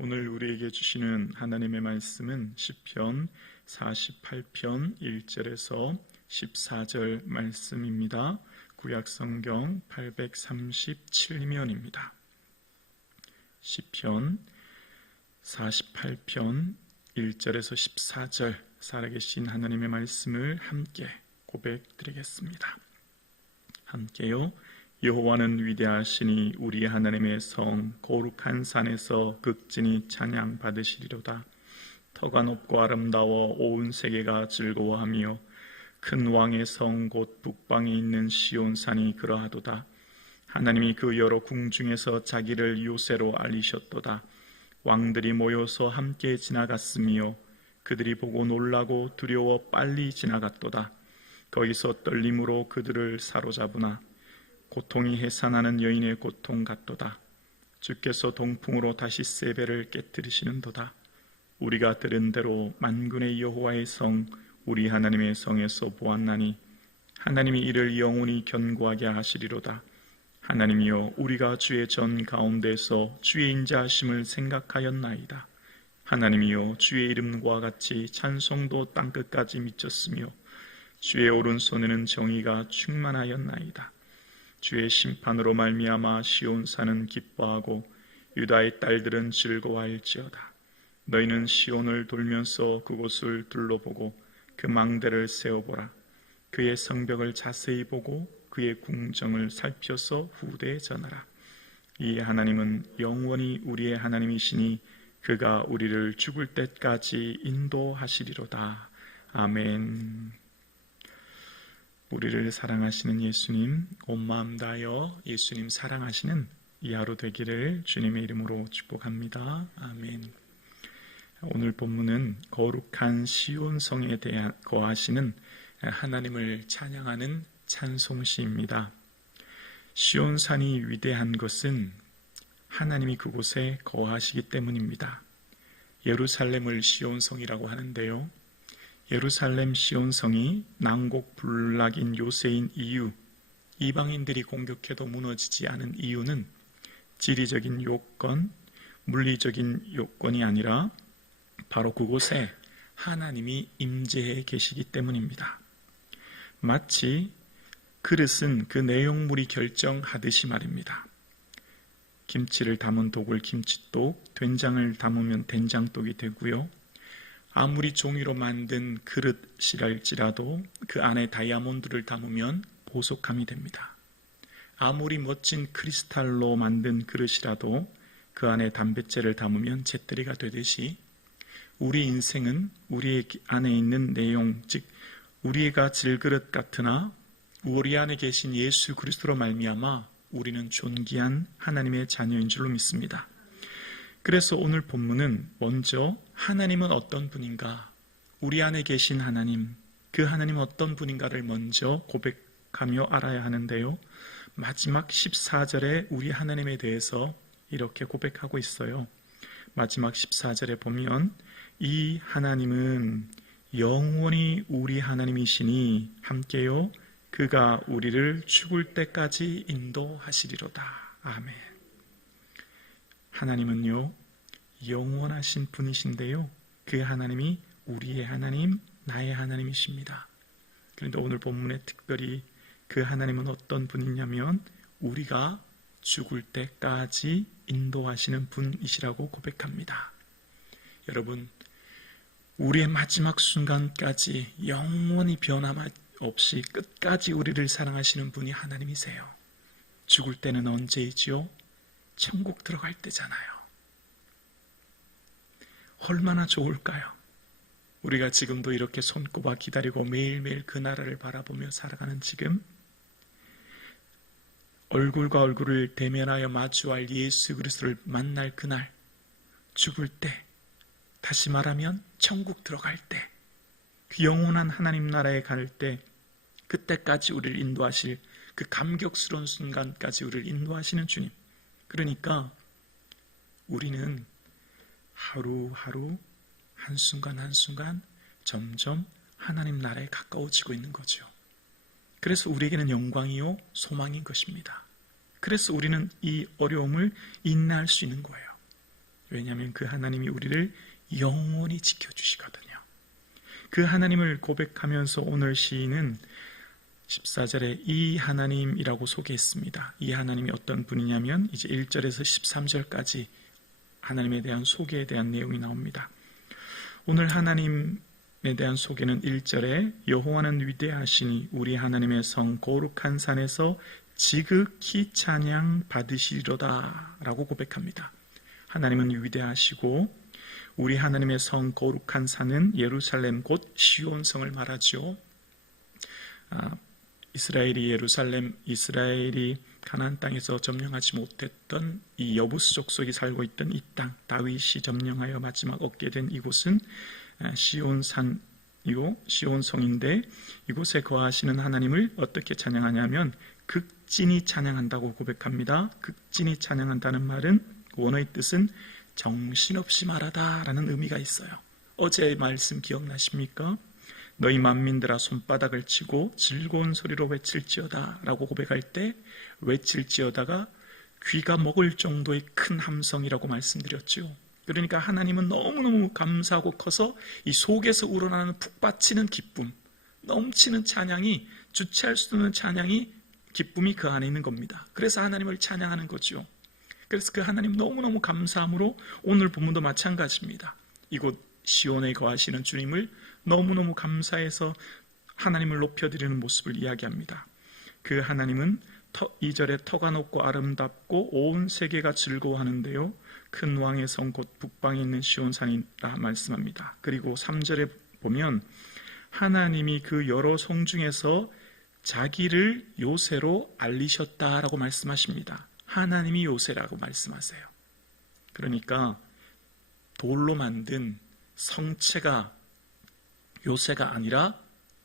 오늘 우리에게 주시는 하나님의 말씀은 시편 48편 1절에서 14절 말씀입니다. 구약성경 837면입니다. 시편 48편 1절에서 14절 살아계신 하나님의 말씀을 함께 고백드리겠습니다. 함께요. 여호와는 위대하시니 우리 하나님의 성 거룩한 산에서 극진히 찬양 받으시리로다. 터가 높고 아름다워 온 세계가 즐거워하며 큰 왕의 성 곧 북방에 있는 시온산이 그러하도다. 하나님이 그 여러 궁중에서 자기를 요새로 알리셨도다. 왕들이 모여서 함께 지나갔으며 그들이 보고 놀라고 두려워 빨리 지나갔도다. 거기서 떨림으로 그들을 사로잡으나 고통이 해산하는 여인의 고통 같도다. 주께서 동풍으로 다시 세배를 깨뜨리시는도다. 우리가 들은 대로 만군의 여호와의 성 우리 하나님의 성에서 보았나니 하나님이 이를 영원히 견고하게 하시리로다. 하나님이여 우리가 주의 전 가운데서 주의 인자하심을 생각하였나이다. 하나님이여 주의 이름과 같이 찬송도 땅끝까지 미쳤으며 주의 오른손에는 정의가 충만하였나이다. 주의 심판으로 말미암아 시온산은 기뻐하고 유다의 딸들은 즐거워할지어다. 너희는 시온을 돌면서 그곳을 둘러보고 그 망대를 세어보라. 그의 성벽을 자세히 보고 그의 궁정을 살펴서 후대에 전하라. 이 하나님은 영원히 우리의 하나님이시니 그가 우리를 죽을 때까지 인도하시리로다. 아멘. 우리를 사랑하시는 예수님, 온 마음 다하여 예수님 사랑하시는 이 하루 되기를 주님의 이름으로 축복합니다. 아멘. 오늘 본문은 거룩한 시온성에 대한 거하시는 하나님을 찬양하는 찬송시입니다. 시온산이 위대한 것은 하나님이 그곳에 거하시기 때문입니다. 예루살렘을 시온성이라고 하는데요. 예루살렘 시온성이 난곡불락인 요새인 이유, 이방인들이 공격해도 무너지지 않은 이유는 지리적인 요건, 물리적인 요건이 아니라 바로 그곳에 하나님이 임재해 계시기 때문입니다. 마치 그릇은 그 내용물이 결정하듯이 말입니다. 김치를 담은 독을 김치독, 된장을 담으면 된장독이 되고요. 아무리 종이로 만든 그릇이랄지라도 그 안에 다이아몬드를 담으면 보석함이 됩니다. 아무리 멋진 크리스탈로 만든 그릇이라도 그 안에 단백질을 담으면 재떨이가 되듯이 우리 인생은 우리 안에 있는 내용, 즉 우리가 질그릇 같으나 우리 안에 계신 예수 그리스도로 말미암아 우리는 존귀한 하나님의 자녀인 줄로 믿습니다. 그래서 오늘 본문은 먼저 하나님은 어떤 분인가, 우리 안에 계신 하나님, 그 하나님은 어떤 분인가를 먼저 고백하며 알아야 하는데요. 마지막 14절에 우리 하나님에 대해서 이렇게 고백하고 있어요. 마지막 14절에 보면 이 하나님은 영원히 우리 하나님이시니 함께요 그가 우리를 죽을 때까지 인도하시리로다. 아멘. 하나님은요 영원하신 분이신데요 그 하나님이 우리의 하나님, 나의 하나님이십니다. 그런데 오늘 본문에 특별히 그 하나님은 어떤 분이냐면 우리가 죽을 때까지 인도하시는 분이시라고 고백합니다. 여러분, 우리의 마지막 순간까지 영원히 변함없이 끝까지 우리를 사랑하시는 분이 하나님이세요. 죽을 때는 언제이지요? 천국 들어갈 때잖아요. 얼마나 좋을까요? 우리가 지금도 이렇게 손꼽아 기다리고 매일매일 그 나라를 바라보며 살아가는 지금 얼굴과 얼굴을 대면하여 마주할 예수 그리스도를 만날 그날, 죽을 때, 다시 말하면 천국 들어갈 때, 그 영원한 하나님 나라에 갈 때, 그때까지 우리를 인도하실 그 감격스러운 순간까지 우리를 인도하시는 주님. 그러니까 우리는 하루하루 한순간 한순간 점점 하나님 나라에 가까워지고 있는 거죠. 그래서 우리에게는 영광이요 소망인 것입니다. 그래서 우리는 이 어려움을 인내할 수 있는 거예요. 왜냐하면 그 하나님이 우리를 영원히 지켜주시거든요. 그 하나님을 고백하면서 오늘 시인은 14절에 이 하나님이라고 소개했습니다. 이 하나님이 어떤 분이냐면 이제 1절에서 13절까지 하나님에 대한 소개에 대한 내용이 나옵니다. 오늘 하나님에 대한 소개는 1절에 여호와는 위대하시니 우리 하나님의 성 거룩한 산에서 지극히 찬양 받으시리로다 라고 고백합니다. 하나님은 위대하시고 우리 하나님의 성 거룩한 산은 예루살렘 곧 시온성을 말하죠. 이스라엘이 가나안 땅에서 점령하지 못했던 이 여부스 족속이 살고 있던 이 땅, 다윗이 점령하여 마지막 얻게 된 이곳은 시온산이고 시온성인데, 이곳에 거하시는 하나님을 어떻게 찬양하냐면 극진히 찬양한다고 고백합니다. 극진히 찬양한다는 말은 원어의 뜻은 정신없이 말하다 라는 의미가 있어요. 어제의 말씀 기억나십니까? 너희 만민들아 손바닥을 치고 즐거운 소리로 외칠지어다 라고 고백할 때 외칠지어다가 귀가 먹을 정도의 큰 함성이라고 말씀드렸죠. 그러니까 하나님은 너무너무 감사하고 커서 이 속에서 우러나는 푹 받치는 기쁨, 넘치는 찬양이, 주체할 수 없는 찬양이, 기쁨이 그 안에 있는 겁니다. 그래서 하나님을 찬양하는 거죠. 그래서 그 하나님 너무너무 감사함으로 오늘 본문도 마찬가지입니다. 이곳 시온에 거하시는 주님을 너무너무 감사해서 하나님을 높여드리는 모습을 이야기합니다. 그 하나님은 2절에 터가 높고 아름답고 온 세계가 즐거워하는데요, 큰 왕의 성 곧 북방에 있는 시온산이라 말씀합니다. 그리고 3절에 보면 하나님이 그 여러 성 중에서 자기를 요새로 알리셨다라고 말씀하십니다. 하나님이 요새라고 말씀하세요. 그러니까 돌로 만든 성체가 요새가 아니라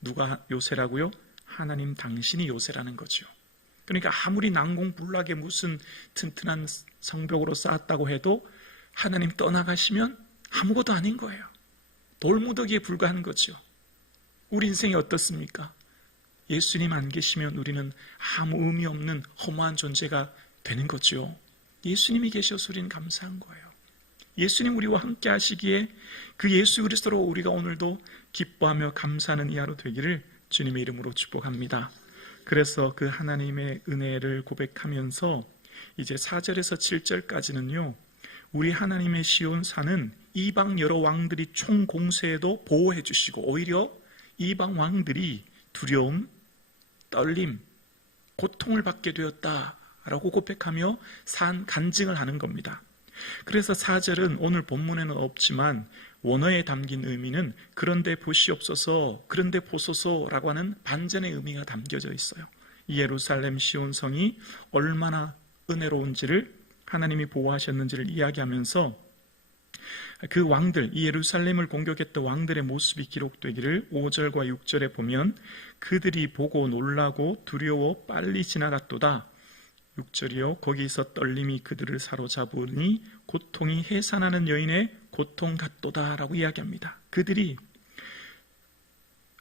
누가 요새라고요? 하나님 당신이 요새라는 거죠. 그러니까 아무리 난공불락에 무슨 튼튼한 성벽으로 쌓았다고 해도 하나님 떠나가시면 아무것도 아닌 거예요. 돌무더기에 불과한 거죠. 우리 인생이 어떻습니까? 예수님 안 계시면 우리는 아무 의미 없는 허무한 존재가 되는 거죠. 예수님이 계셔서 우리는 감사한 거예요. 예수님 우리와 함께 하시기에 그 예수 그리스도로 우리가 오늘도 기뻐하며 감사하는 이 하루 되기를 주님의 이름으로 축복합니다. 그래서 그 하나님의 은혜를 고백하면서 이제 4절에서 7절까지는요, 우리 하나님의 시온산은 이방 여러 왕들이 총공세에도 보호해 주시고 오히려 이방 왕들이 두려움, 떨림, 고통을 받게 되었다라고 고백하며 산 간증을 하는 겁니다. 그래서 4절은 오늘 본문에는 없지만 원어에 담긴 의미는 그런데 보시옵소서, 그런데 보소서라고 하는 반전의 의미가 담겨져 있어요. 이 예루살렘 시온성이 얼마나 은혜로운지를, 하나님이 보호하셨는지를 이야기하면서 그 왕들, 이 예루살렘을 공격했던 왕들의 모습이 기록되기를 5절과 6절에 보면 그들이 보고 놀라고 두려워 빨리 지나갔도다. 6절이요, 거기서 떨림이 그들을 사로잡으니 고통이 해산하는 여인의 고통 같도다 라고 이야기합니다. 그들이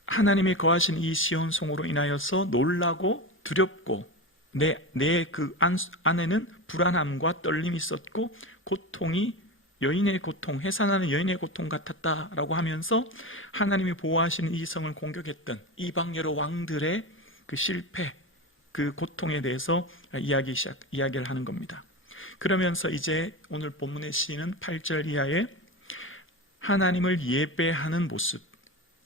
하나님의 거하신 이 시온성으로 인하여서 놀라고 두렵고 내 그 안에는 불안함과 떨림이 있었고 고통이 여인의 고통, 해산하는 여인의 고통 같았다라고 하면서 하나님이 보호하시는 이 성을 공격했던 이방 여러 왕들의 그 실패, 그 고통에 대해서 이야기를 하는 겁니다. 그러면서 이제 오늘 본문의 시인은 8절 이하에 하나님을 예배하는 모습,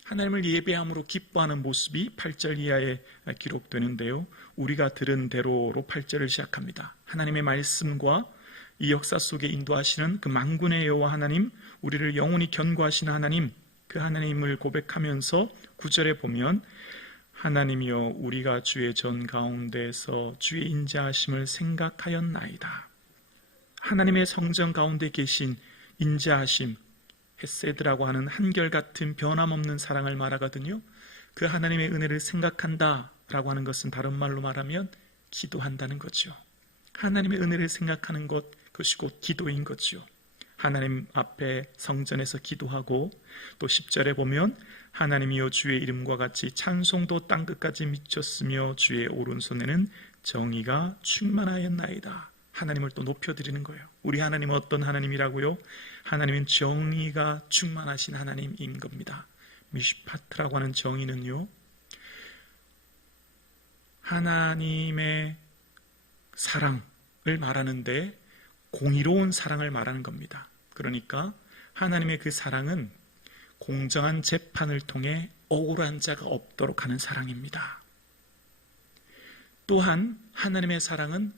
하나님을 예배함으로 기뻐하는 모습이 8절 이하에 기록되는데요, 우리가 들은 대로로 8절을 시작합니다. 하나님의 말씀과 이 역사 속에 인도하시는 그 만군의 여호와 하나님, 우리를 영원히 견고하시는 하나님, 그 하나님을 고백하면서 9절에 보면 하나님이여 우리가 주의 전 가운데에서 주의 인자하심을 생각하였나이다. 하나님의 성전 가운데 계신 인자하심, 헤세드라고 하는 한결같은 변함없는 사랑을 말하거든요. 그 하나님의 은혜를 생각한다라고 하는 것은 다른 말로 말하면 기도한다는 거죠. 하나님의 은혜를 생각하는 것, 그것이 곧 기도인 거죠. 하나님 앞에 성전에서 기도하고 또 10절에 보면 하나님이여 주의 이름과 같이 찬송도 땅끝까지 미쳤으며 주의 오른손에는 정의가 충만하였나이다. 하나님을 또 높여드리는 거예요. 우리 하나님은 어떤 하나님이라고요? 하나님은 정의가 충만하신 하나님인 겁니다. 미슈파트라고 하는 정의는요, 하나님의 사랑을 말하는데 공의로운 사랑을 말하는 겁니다. 그러니까 하나님의 그 사랑은 공정한 재판을 통해 억울한 자가 없도록 하는 사랑입니다. 또한 하나님의 사랑은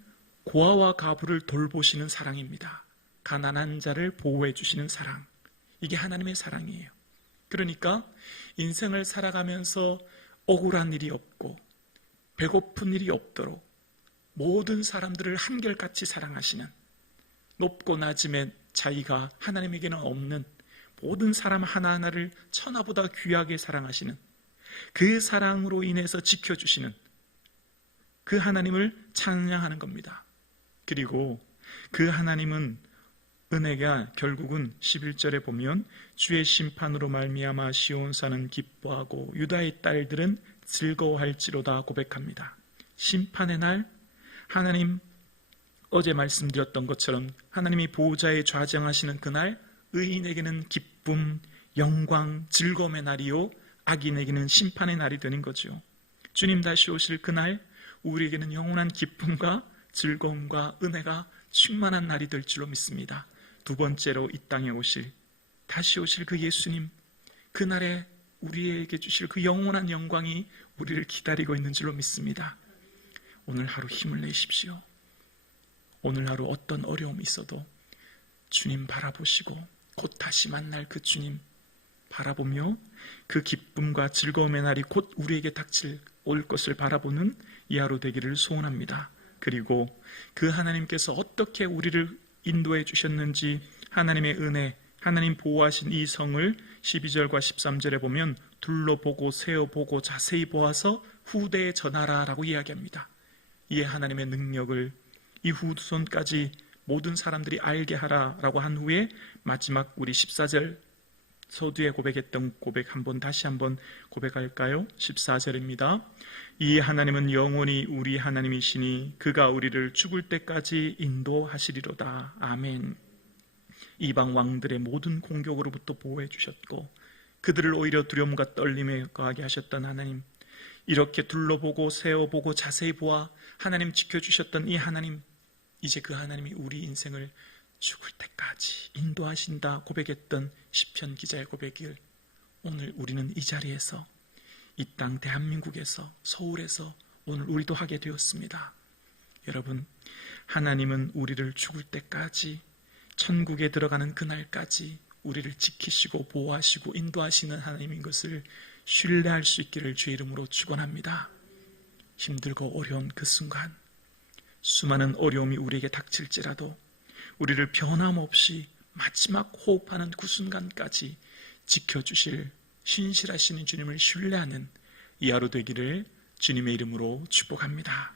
고아와 가부를 돌보시는 사랑입니다. 가난한 자를 보호해 주시는 사랑. 이게 하나님의 사랑이에요. 그러니까 인생을 살아가면서 억울한 일이 없고 배고픈 일이 없도록 모든 사람들을 한결같이 사랑하시는, 높고 낮음의 차이가 하나님에게는 없는 모든 사람 하나하나를 천하보다 귀하게 사랑하시는, 그 사랑으로 인해서 지켜주시는 그 하나님을 찬양하는 겁니다. 그리고 그 하나님은 은혜가 결국은 11절에 보면 주의 심판으로 말미암아 시온산은 기뻐하고 유다의 딸들은 즐거워할지로다 고백합니다. 심판의 날, 하나님 어제 말씀드렸던 것처럼 하나님이 보호자에 좌정하시는 그날, 의인에게는 기쁨, 영광, 즐거움의 날이요, 악인에게는 심판의 날이 되는 거죠. 주님 다시 오실 그날, 우리에게는 영원한 기쁨과 즐거움과 은혜가 충만한 날이 될 줄로 믿습니다. 두 번째로 이 땅에 다시 오실 그 예수님, 그날에 우리에게 주실 그 영원한 영광이 우리를 기다리고 있는 줄로 믿습니다. 오늘 하루 힘을 내십시오. 오늘 하루 어떤 어려움이 있어도 주님 바라보시고 곧 다시 만날 그 주님 바라보며 그 기쁨과 즐거움의 날이 곧 우리에게 올 것을 바라보는 이 하루 되기를 소원합니다. 그리고 그 하나님께서 어떻게 우리를 인도해 주셨는지, 하나님의 은혜, 하나님 보호하신 이 성을 12절과 13절에 보면 둘러보고 세어보고 자세히 보아서 후대에 전하라 라고 이야기합니다. 이에 하나님의 능력을 이 후손까지 모든 사람들이 알게 하라 라고 한 후에 마지막 우리 14절 서두에 고백했던 고백 다시 한번 고백할까요? 14절입니다. 이 하나님은 영원히 우리 하나님이시니 그가 우리를 죽을 때까지 인도하시리로다. 아멘. 이방 왕들의 모든 공격으로부터 보호해 주셨고 그들을 오히려 두려움과 떨림에 거하게 하셨던 하나님, 이렇게 둘러보고 세어보고 자세히 보아 하나님 지켜주셨던 이 하나님, 이제 그 하나님이 우리 인생을 죽을 때까지 인도하신다 고백했던 시편 기자의 고백을 오늘 우리는 이 자리에서, 이 땅 대한민국에서, 서울에서 오늘 우리도 하게 되었습니다. 여러분, 하나님은 우리를 죽을 때까지, 천국에 들어가는 그날까지 우리를 지키시고 보호하시고 인도하시는 하나님인 것을 신뢰할 수 있기를 주의 이름으로 축원합니다. 힘들고 어려운 그 순간, 수많은 어려움이 우리에게 닥칠지라도 우리를 변함없이 마지막 호흡하는 그 순간까지 지켜주실 신실하시는 주님을 신뢰하는 이 하루 되기를 주님의 이름으로 축복합니다.